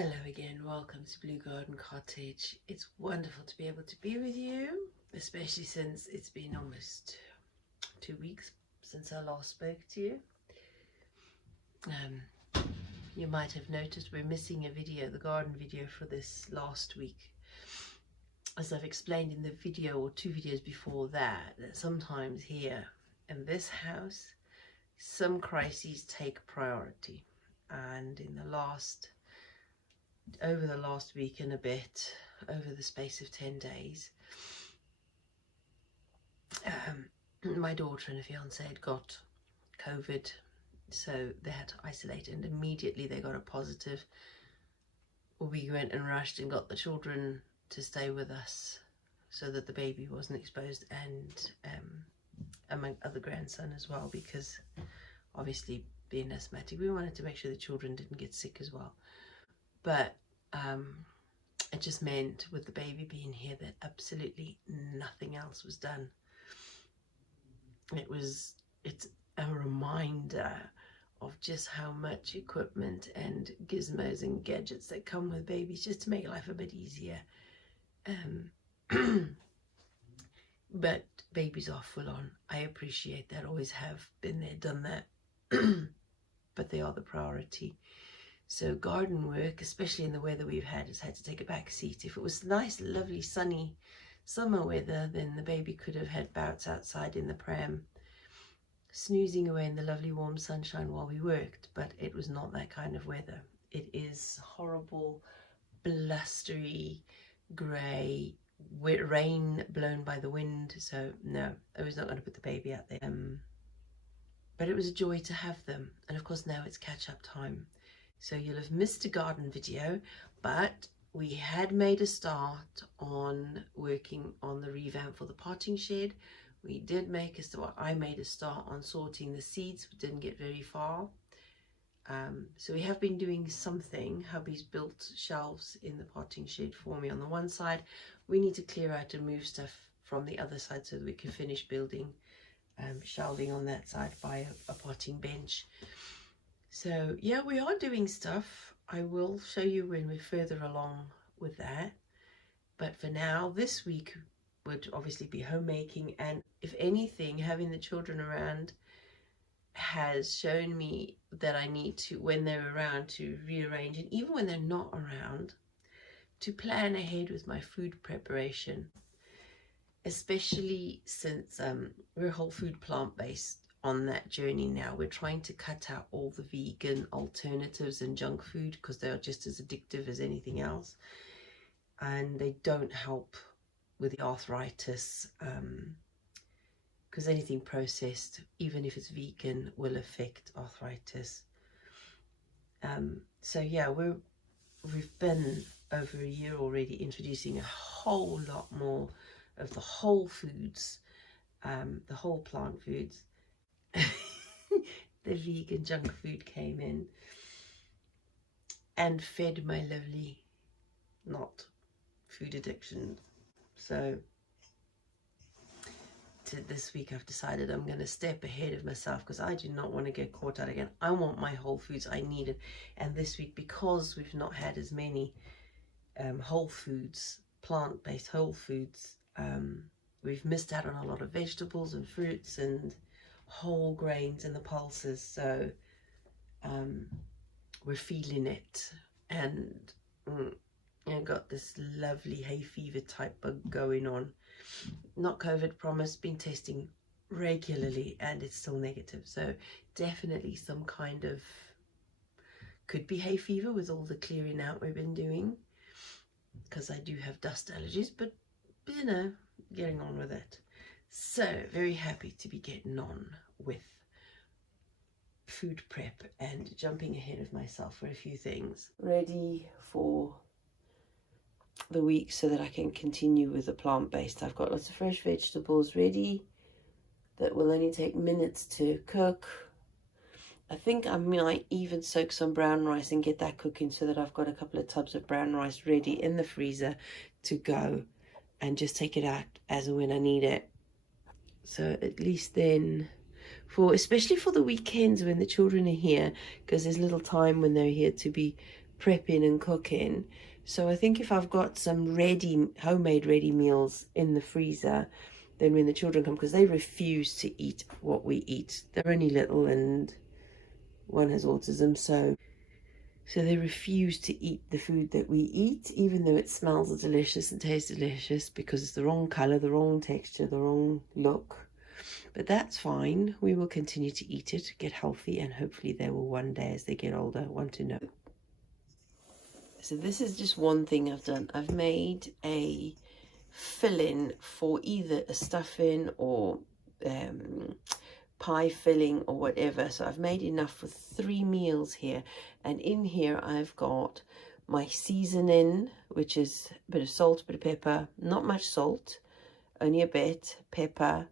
Hello again, welcome to Blue Garden Cottage. It's wonderful to be able to be with you, especially since it's been almost 2 weeks since I last spoke to you. You might have noticed we're missing a video, the garden video for this last week. As I've explained in the video or 2 videos before that sometimes here in this house, some crises take priority. And in over the last week and a bit, over the space of 10 days, my daughter and a fiance had got COVID, so they had to isolate, and immediately they got a positive. We went and rushed and got the children to stay with us so that the baby wasn't exposed, and my other grandson as well, because obviously being asthmatic, we wanted to make sure the children didn't get sick as well. But it just meant with the baby being here that absolutely nothing else was done. It's a reminder of just how much equipment and gizmos and gadgets that come with babies just to make life a bit easier. But babies are full on. I appreciate that, always have been there, done that. But they are the priority. So garden work, especially in the weather we've had, has had to take a back seat. If it was nice, lovely, sunny summer weather, then the baby could have had bouts outside in the pram, snoozing away in the lovely warm sunshine while we worked. But it was not that kind of weather. It is horrible, blustery, grey, rain blown by the wind. So no, I was not going to put the baby out there. But it was a joy to have them. And of course now it's catch-up time. So you'll have missed a garden video, but we had made a start on working on the revamp for the potting shed. We did make a start, I made a start on sorting the seeds, but didn't get very far. So we have been doing something. Hubby's built shelves in the potting shed for me on the one side. We need to clear out and move stuff from the other side so that we can finish building shelving on that side by a potting bench. So yeah, we are doing stuff. I will show you when we're further along with that. But for now, this week would obviously be homemaking. And if anything, having the children around has shown me that I need to, when they're around, to rearrange, and even when they're not around, to plan ahead with my food preparation. Especially since we're whole food plant-based on that journey now. We're trying to cut out all the vegan alternatives and junk food because they are just as addictive as anything else, and they don't help with the arthritis, because anything processed, even if it's vegan, will affect arthritis. So yeah, we've been over a year already introducing a whole lot more of the whole foods, the whole plant foods. The vegan junk food came in and fed my lovely not food addiction. So this week I've decided I'm going to step ahead of myself, because I do not want to get caught out again. I want my whole foods. I need it. And this week, because we've not had as many whole foods, plant-based whole foods, we've missed out on a lot of vegetables and fruits and whole grains and the pulses. So we're feeling it. And I got this lovely hay fever type bug going on. Not COVID, promise, been testing regularly and it's still negative. So definitely some kind of, could be hay fever with all the clearing out we've been doing, because I do have dust allergies, but you know, getting on with it. So very happy to be getting on with food prep and jumping ahead of myself for a few things. Ready for the week so that I can continue with the plant-based. I've got lots of fresh vegetables ready that will only take minutes to cook. I think I might even soak some brown rice and get that cooking so that I've got a couple of tubs of brown rice ready in the freezer to go and just take it out as and when I need it. So at least then, especially for the weekends when the children are here, because there's little time when they're here to be prepping and cooking. So I think if I've got some homemade ready meals in the freezer, then when the children come, because they refuse to eat what we eat. They're only little and one has autism, so they refuse to eat the food that we eat, even though it smells delicious and tastes delicious, because it's the wrong color, the wrong texture, the wrong look. But that's fine. We will continue to eat it, get healthy, and hopefully they will one day, as they get older, want to know. So this is just one thing I've done. I've made a fill-in for either a stuffing or pie filling or whatever. So I've made enough for 3 meals here. And in here I've got my seasoning, which is a bit of salt, a bit of pepper, not much salt, only a bit, pepper,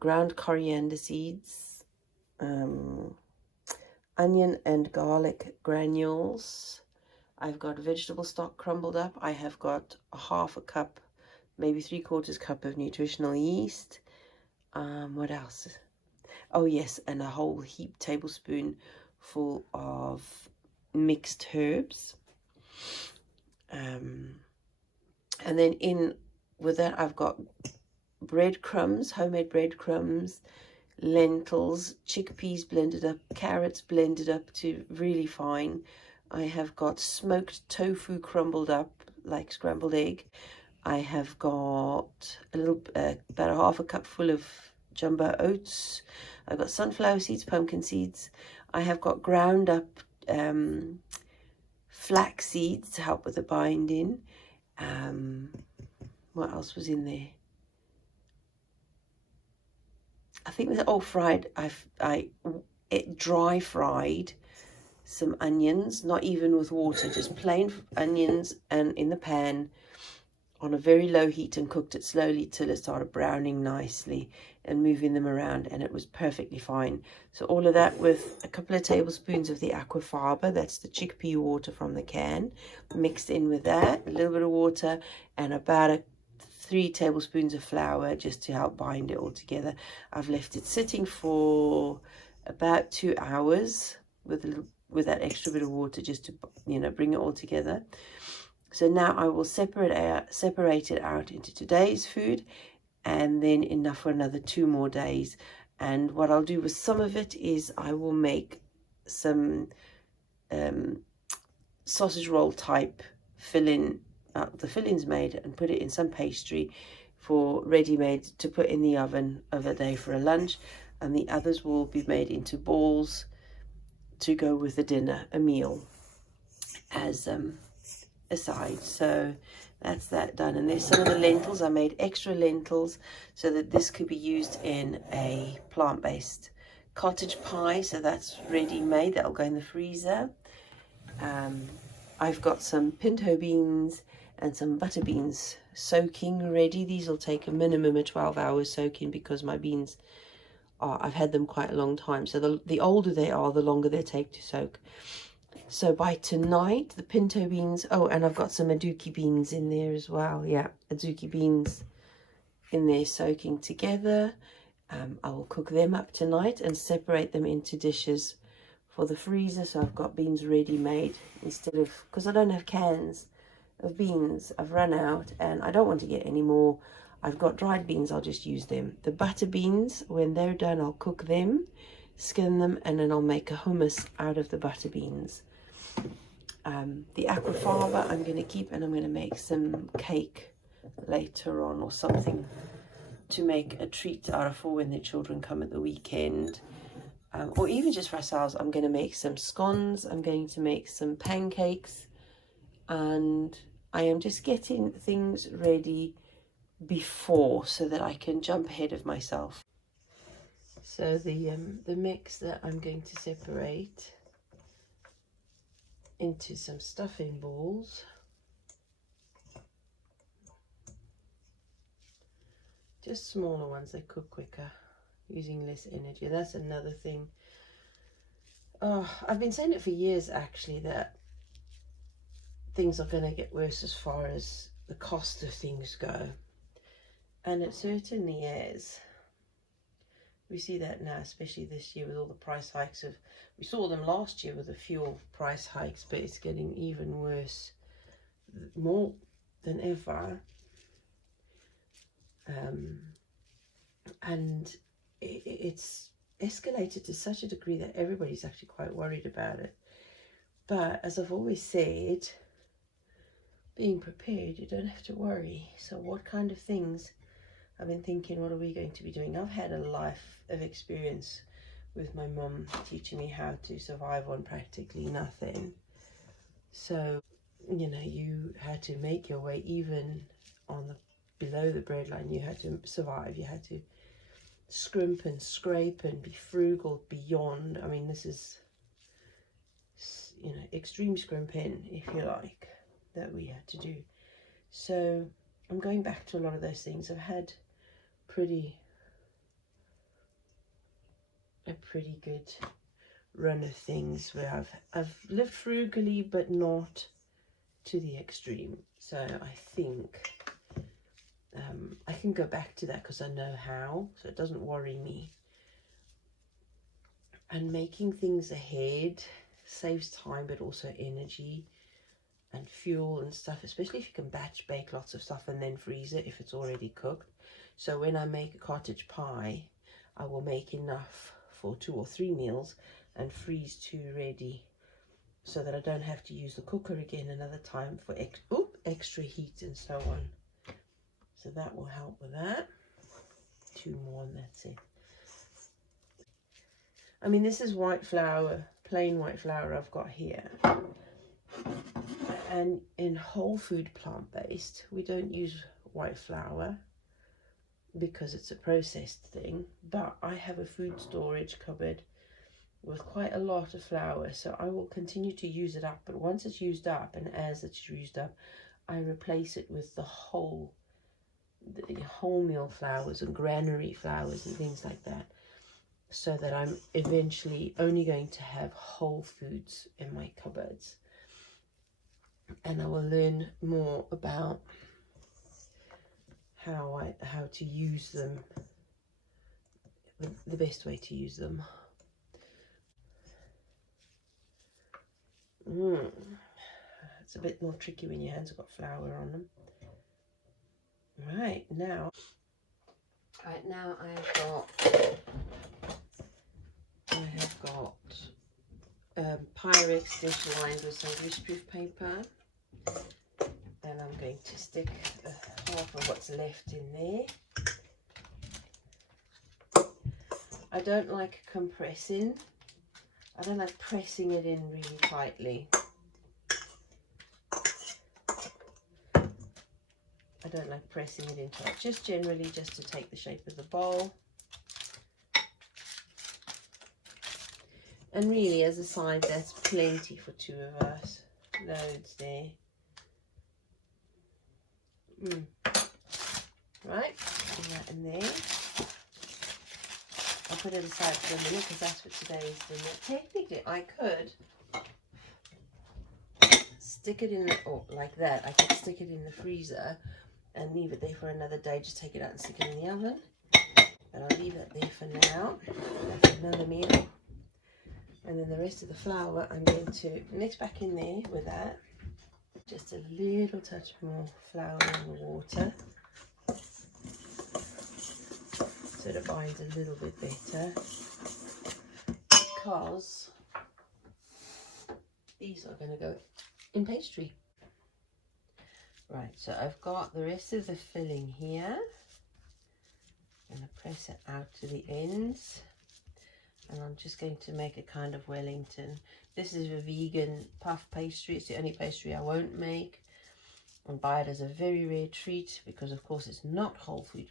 ground coriander seeds, onion and garlic granules. I've got vegetable stock crumbled up. I have got a 1/2 cup, maybe 3/4 cup of nutritional yeast. What else? Oh yes, and a whole tablespoon full of mixed herbs. And then in with that I've got breadcrumbs, homemade breadcrumbs, lentils, chickpeas blended up, carrots blended up to really fine. I have got smoked tofu crumbled up like scrambled egg. I have got about a 1/2 cup full of jumbo oats. I've got sunflower seeds, pumpkin seeds. I have got ground up flax seeds to help with the binding. What else was in there? I think that fried. Dry fried some onions, not even with water, just plain onions, and in the pan on a very low heat, and cooked it slowly till it started browning nicely, and moving them around, and it was perfectly fine. So all of that with a couple of tablespoons of the aquafaba, that's the chickpea water from the can, mixed in with that, a little bit of water, and about 3 tablespoons of flour just to help bind it all together. I've left it sitting for about 2 hours with that extra bit of water, just to bring it all together. So now I will separate it out into today's food, and then enough for another 2 more days. And what I'll do with some of it is I will make some sausage roll type filling. The filling's made, and put it in some pastry for ready-made to put in the oven of a day for a lunch, and the others will be made into balls to go with the dinner, a meal, as a side. So that's that done. And there's some of the lentils. I made extra lentils so that this could be used in a plant-based cottage pie. So that's ready-made. That'll go in the freezer. I've got some pinto beans and some butter beans soaking ready. These will take a minimum of 12 hours soaking, because my beans I've had them quite a long time. So the older they are, the longer they take to soak. So by tonight, the pinto beans, and I've got some aduki beans in there as well. Yeah, aduki beans in there soaking together. I will cook them up tonight and separate them into dishes for the freezer. So I've got beans ready made, instead of, because I don't have cans of beans. I've run out and I don't want to get any more. I've got dried beans, I'll just use them. The butter beans, when they're done, I'll cook them, skin them, and then I'll make a hummus out of the butter beans. The aquafaba I'm going to keep, and I'm going to make some cake later on, or something to make a treat out of for when the children come at the weekend, or even just for ourselves. I'm going to make some scones, I'm going to make some pancakes, and I am just getting things ready before so that I can jump ahead of myself. So the mix that I'm going to separate into some stuffing balls. Just smaller ones, they cook quicker, using less energy. That's another thing. I've been saying it for years actually, that things are going to get worse as far as the cost of things go. And it certainly is. We see that now, especially this year with all the price hikes of, we saw them last year with the fuel price hikes, but it's getting even worse, more than ever. And it's escalated to such a degree that everybody's actually quite worried about it. But as I've always said, being prepared, you don't have to worry. So what kind of things, I've been thinking, what are we going to be doing? I've had a life of experience with my mum teaching me how to survive on practically nothing. So, you know, you had to make your way even on the below the breadline. You had to survive. You had to scrimp and scrape and be frugal beyond. I mean, this is, you know, extreme scrimping, if you like, that we had to do. So I'm going back to a lot of those things. I've had a pretty good run of things where I've lived frugally, but not to the extreme. So I think I can go back to that because I know how, so it doesn't worry me. And making things ahead saves time, but also energy and fuel and stuff, especially if you can batch bake lots of stuff and then freeze it if it's already cooked. So when I make a cottage pie, I will make enough for 2 or 3 meals and freeze 2 ready, so that I don't have to use the cooker again another time for extra heat and so on. So that will help with that. 2 more and that's it. I mean, this is white flour, plain white flour I've got here. And in whole food plant-based, we don't use white flour because it's a processed thing. But I have a food storage cupboard with quite a lot of flour, so I will continue to use it up. But once it's used up, and as it's used up, I replace it with the wholemeal flours and granary flours and things like that, so that I'm eventually only going to have whole foods in my cupboards. And I will learn more about how to use them, the best way to use them. It's a bit more tricky when your hands have got flour on them. Right now I have got Pyrex dish lined with some greaseproof paper, and I'm going to stick half of what's left in there. I don't like compressing. I don't like pressing it in really tightly. I don't like pressing it in tight, just generally just to take the shape of the bowl. And really, as a size, that's plenty for 2 of us. Loads there. Right, put that in there. I'll put it aside for a minute because that's what today's dinner. Technically, I could stick it in the, or like that, I could stick it in the freezer and leave it there for another day. Just take it out and stick it in the oven. But I'll leave that there for now. That's another meal. And then the rest of the flour I'm going to mix back in there with that. Just a little touch more flour in the water, so that it binds a little bit better, because these are going to go in pastry. Right, so I've got the rest of the filling here. I'm going to press it out to the ends, and I'm just going to make a kind of Wellington. This is a vegan puff pastry. It's the only pastry I won't make, and buy it as a very rare treat because of course it's not whole food.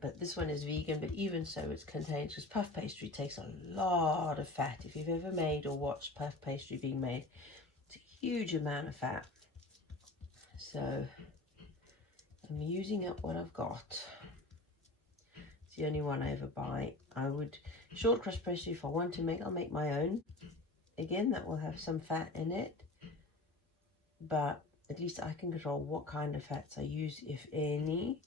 But this one is vegan, but even so it's contained, because puff pastry takes a lot of fat. If you've ever made or watched puff pastry being made, it's a huge amount of fat. So I'm using up what I've got. It's the only one I ever buy. I would, short crust pastry, if I want to make, I'll make my own. Again, that will have some fat in it, but at least I can control what kind of fats I use, if any.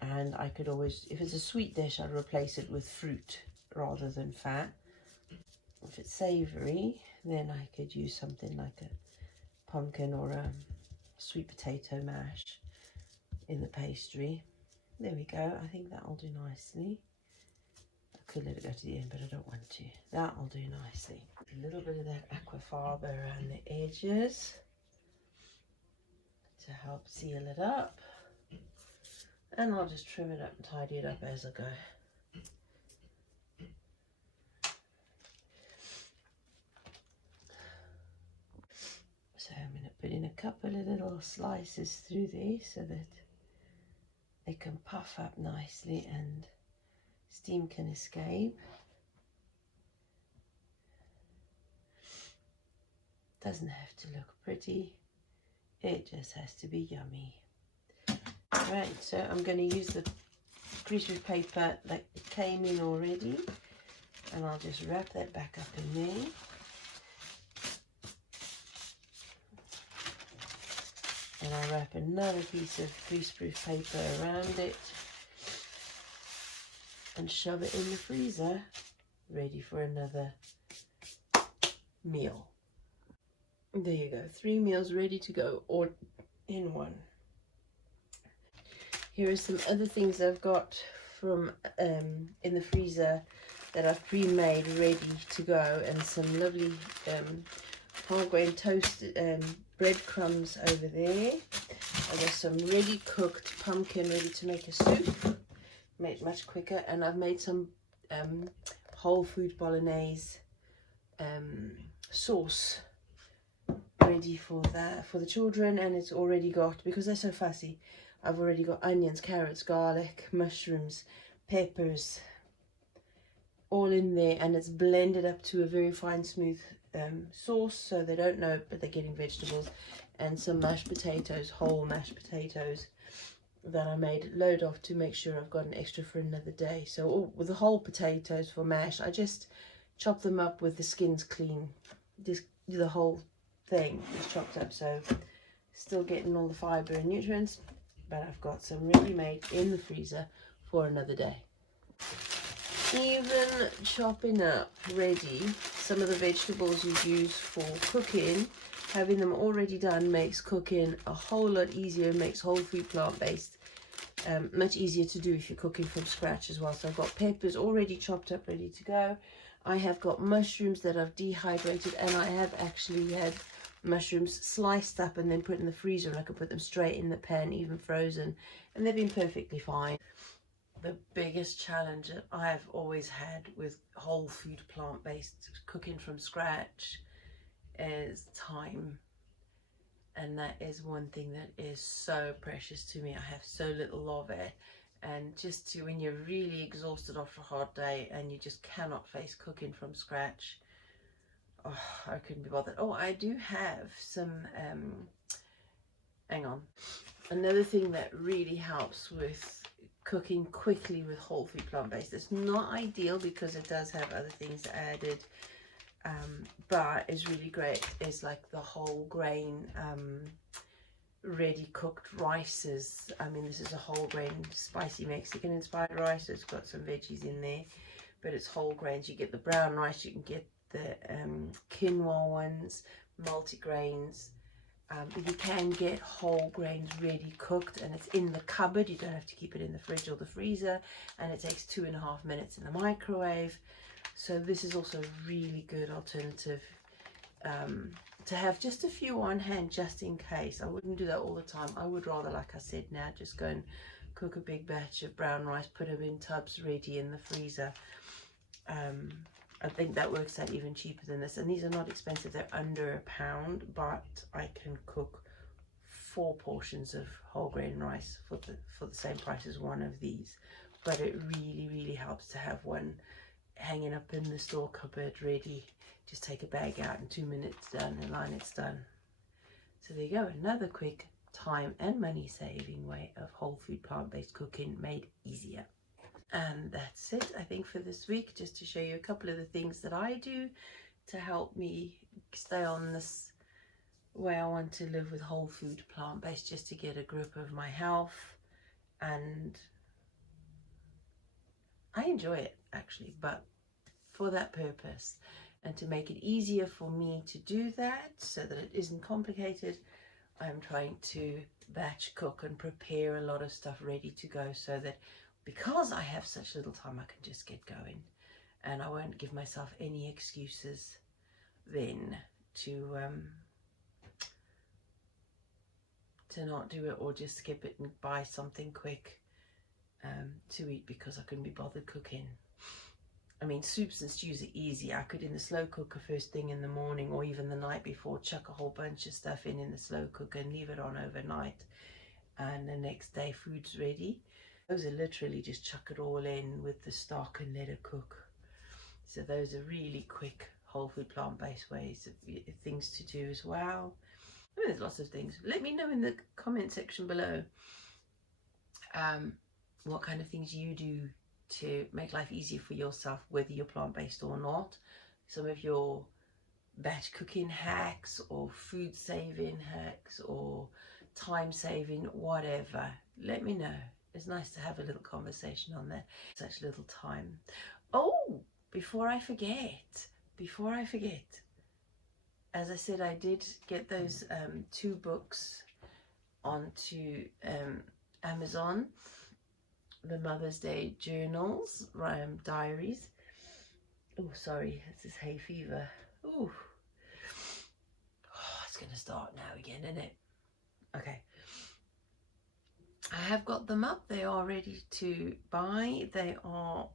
And I could always, if it's a sweet dish, I'd replace it with fruit rather than fat. If it's savoury, then I could use something like a pumpkin or a sweet potato mash in the pastry. There we go. I think that'll do nicely. I could let it go to the end, but I don't want to. That'll do nicely. A little bit of that aquafaba around the edges to help seal it up. And I'll just trim it up and tidy it up as I go. So I'm going to put in a couple of little slices through there so that they can puff up nicely and steam can escape. Doesn't have to look pretty, it just has to be yummy. Right, so I'm going to use the greaseproof paper that came in already, and I'll just wrap that back up in there. And I'll wrap another piece of greaseproof paper around it and shove it in the freezer, ready for another meal. There you go, 3 meals ready to go, all in one. Here are some other things I've got from in the freezer that I've pre-made ready to go, and some lovely whole grain toasted breadcrumbs over there. I've got some ready cooked pumpkin ready to make a soup, made much quicker, and I've made some whole food bolognese sauce ready for that for the children, and it's already got, because they're so fussy, I've already got onions, carrots, garlic, mushrooms, peppers, all in there, and it's blended up to a very fine, smooth sauce, so they don't know, but they're getting vegetables, and some mashed potatoes, whole mashed potatoes that I made a load of to make sure I've got an extra for another day. So with the whole potatoes for mash, I just chop them up with the skins clean, just the whole thing is chopped up, so still getting all the fibre and nutrients, but I've got some ready-made in the freezer for another day. Even chopping up ready some of the vegetables you use for cooking, having them already done makes cooking a whole lot easier, makes whole food plant-based much easier to do if you're cooking from scratch as well. So I've got peppers already chopped up ready to go. I have got mushrooms that I've dehydrated, and I have actually had mushrooms sliced up and then put in the freezer, and I could put them straight in the pan, even frozen, and they've been perfectly fine. The biggest challenge that I've always had with whole food plant-based cooking from scratch is time, and that is one thing that is so precious to me. I have so little of it, and just to, when you're really exhausted after a hard day and you just cannot face cooking from scratch, oh, I couldn't be bothered. Oh, I do have some hang on, another thing that really helps with cooking quickly with whole food plant-based, it's not ideal because it does have other things added, but it's really great, is like the whole grain ready cooked rices. I mean, this is a whole grain spicy Mexican inspired rice, so it's got some veggies in there, but it's whole grains. You get the brown rice, you can get the quinoa ones, multi-grains, but you can get whole grains ready cooked, and it's in the cupboard. You don't have to keep it in the fridge or the freezer, and it takes 2.5 minutes in the microwave. So this is also a really good alternative to have just a few on hand, just in case. I wouldn't do that all the time. I would rather, like I said, now just go and cook a big batch of brown rice, put them in tubs ready in the freezer. I think that works out even cheaper than this, and these are not expensive. They're under £1, but I can cook 4 portions of whole grain rice for the same price as one of these. But it really helps to have one hanging up in the store cupboard ready. Just take a bag out and 2 minutes done, and line it's done. So there you go, another quick time and money saving way of whole food plant-based cooking made easier. And that's it, I think, for this week, just to show you a couple of the things that I do to help me stay on this way I want to live with whole food plant-based, just to get a grip of my health and I enjoy it actually, but for that purpose, and to make it easier for me to do that so that it isn't complicated, I'm trying to batch cook and prepare a lot of stuff ready to go, so that because I have such little time, I can just get going, and I won't give myself any excuses then to not do it, or just skip it and buy something quick to eat because I couldn't be bothered cooking. I mean, soups and stews are easy. I could in the slow cooker first thing in the morning, or even the night before, chuck a whole bunch of stuff in the slow cooker and leave it on overnight, and the next day food's ready. Those are literally just chuck it all in with the stock and let it cook. So those are really quick whole food plant-based ways of things to do as well. I mean, there's lots of things. Let me know in the comment section below what kind of things you do to make life easier for yourself, whether you're plant-based or not. Some of your batch cooking hacks, or food saving hacks, or time saving, whatever. Let me know. It's nice to have a little conversation on there. Such little time. Oh, before I forget, as I said, I did get those 2 books onto Amazon, the Mother's Day journals, diaries. Oh, sorry, this is hay fever. Ooh. Oh, it's going to start now again, isn't it? Okay. I have got them up. They are ready to buy. They are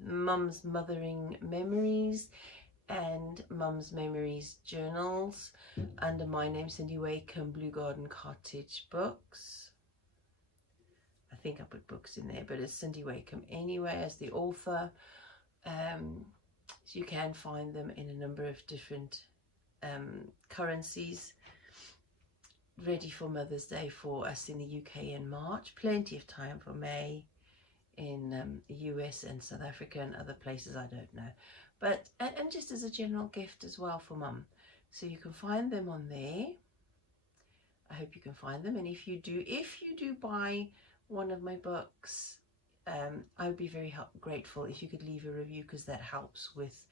Mum's Mothering Memories and Mum's Memories journals under my name, Cindy Wakeham, Blue Garden Cottage books. I think I put books in there, but it's Cindy Wakeham anyway as the author. So you can find them in a number of different currencies. Ready for Mother's Day for us in the UK in March. Plenty of time for May in the US and South Africa and other places I don't know. But and just as a general gift as well for Mum. So you can find them on there. I hope you can find them. And if you do buy one of my books, I would be very grateful if you could leave a review, because that helps with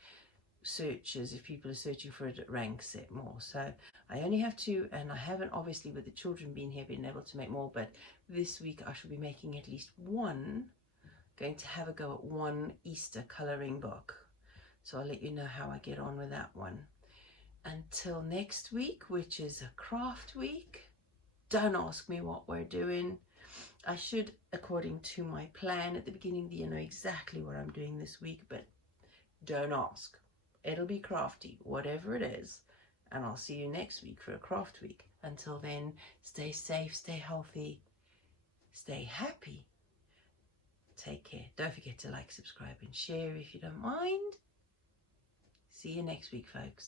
searches. If people are searching for it, it ranks it more. So I only have 2, and I haven't, obviously with the children being here, been able to make more, but this week I shall be making at least one, going to have a go at one Easter colouring book. So I'll let you know how I get on with that one. Until next week, which is a craft week, don't ask me what we're doing. I should, according to my plan at the beginning, you know exactly what I'm doing this week, but don't ask. It'll be crafty, whatever it is, and I'll see you next week for a craft week. Until then, stay safe, stay healthy, stay happy. Take care. Don't forget to like, subscribe and share if you don't mind. See you next week, folks.